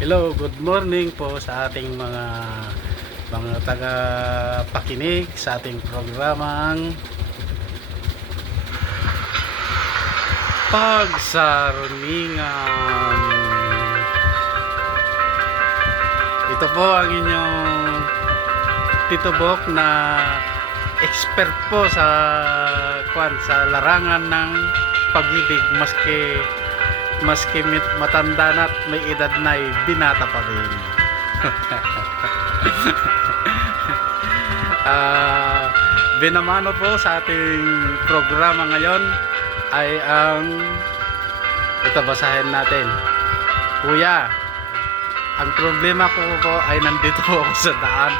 Hello, good morning po sa ating mga taga-pakinig sa ating programang Pagsarningan. Ito po ang inyong Tito Bok na expert po sa larangan ng pag-ibig, maski matanda na at may edad na ay binata pa rin. Binamano po sa ating programa ngayon ay ito, basahin natin. Kuya, ang problema ko po ay nandito po ako sa daan.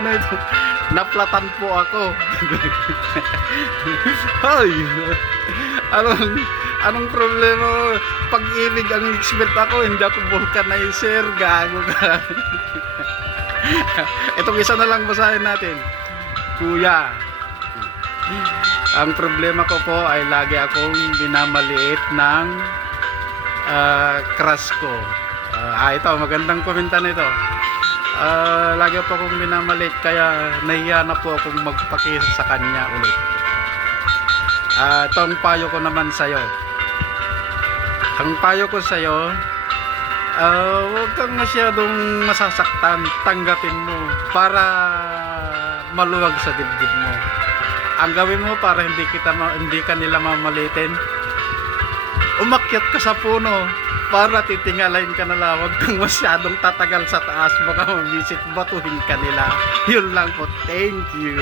Ano ito? Naplatan po ako. Hoy! Anong problema mo? Pag-ibig ang expert ako, hindi ako vulcanizer. Gago ka. Itong isa na lang basahin natin. Kuya, ang problema ko po ay lagi akong binamaliit ng crush ko. Ito, magandang komenta nito. Lagi po akong binamaliit, kaya nahiya na po akong magpakisa sa kanya ulit. Itong payo ko naman sa'yo. Ang payo ko sa'yo, huwag kang masyadong masasaktan. Tanggapin mo para maluwag sa dibdib mo. Ang gawin mo para hindi ka nila mamalitin, umakyat ka sa puno para titingalain ka nila. Huwag kang masyadong tatagal sa taas, baka mabisit, batuhin ka nila. Yun lang po. Thank you.